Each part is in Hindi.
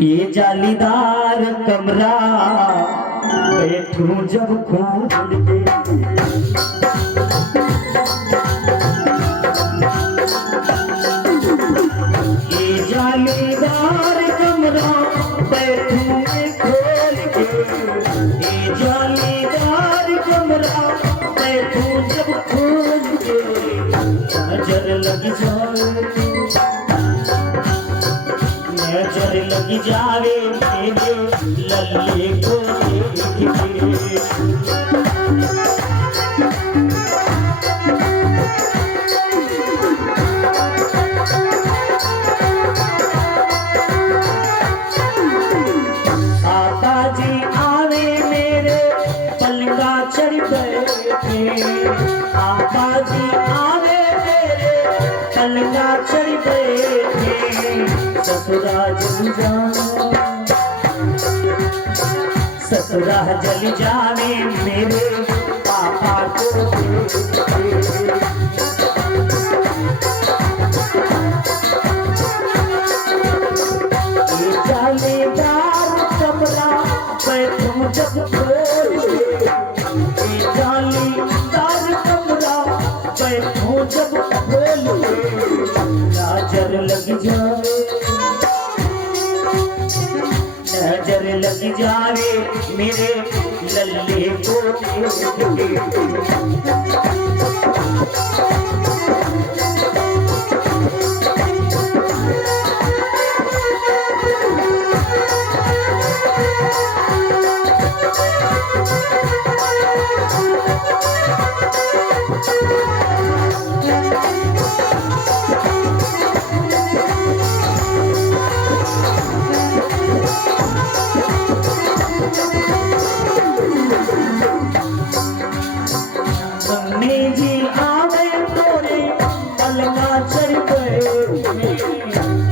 ये जालीदार कमरा बैठूं जब खोल के। ये जालीदार कमरा बैठूं मैं खोल के। ये जालीदार कमरा बैठूं जब खोल के। नजर लग जाए नजर लग जावे मेरे लल्ले को देख के। पापा जी आवे मेरे पलंगा चढ़ बैठे। पापा जी आवे मेरे पलंगा चढ़ बैठे। ससुरा जल जावे मेरे पापा को ये जालीदार कमरा बैठूं जब खोल के। ये जालीदार कमरा बैठूं जब खोल के। नजर लग जाए नजर लग जावे मेरे लल्ले को देख के। मम्मी जी आवे तोरे पलंगा चढ़ बैठे।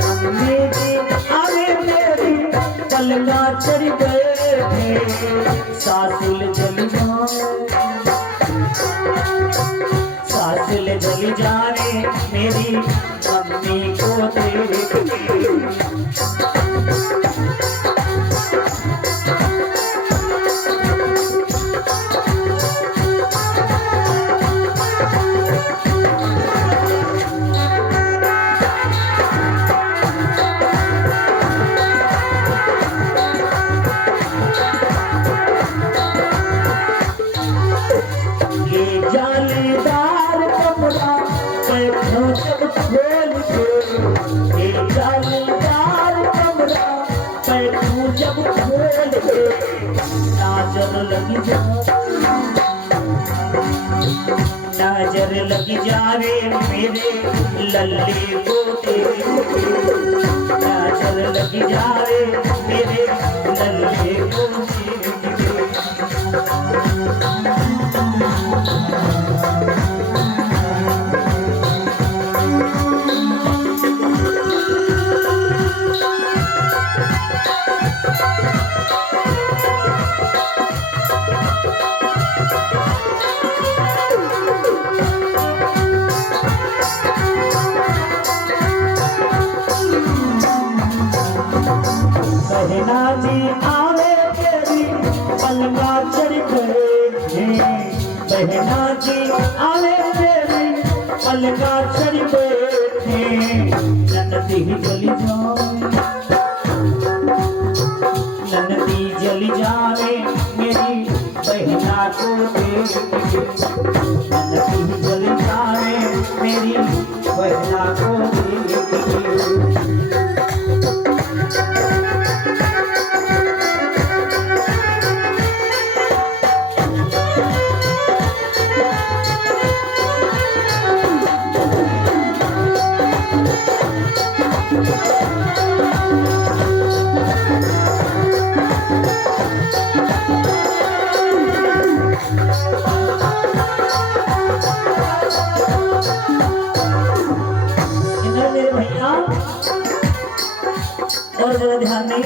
मम्मी जी आवे मेरी पलंगा चढ़ बैठे। सासुल जल जावे मेरी मम्मी को देख के। जालीदार कमरा बैठूं जब खोल के। ये जालीदार कमरा बैठूं जब खोल के। नजर लग जावे मेरे लल्ले को देख के। नजर लग जावे मेरे लल्ले को देख के। बहना जी आवे तेरी पलंगा चढ़ बैठे। बहना जी आवे तेरी पलंगा चढ़ बैठे। ननदी जली जावे मेरी बहना को देख के। ननदी जली जावे मेरी बहना को देख के। और जरा ध्यान नहीं।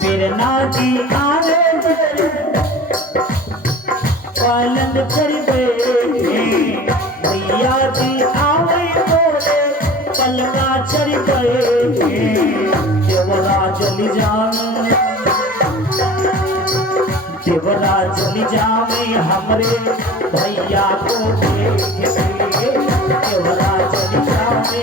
बिरना जी आवे पलंग चढ़ बैठे। भैया जी आवे बोले पलंगा चढ़ बैठे। चली जावे देवरा चली जावे हमरे भैया को देख के देवरा चली जावे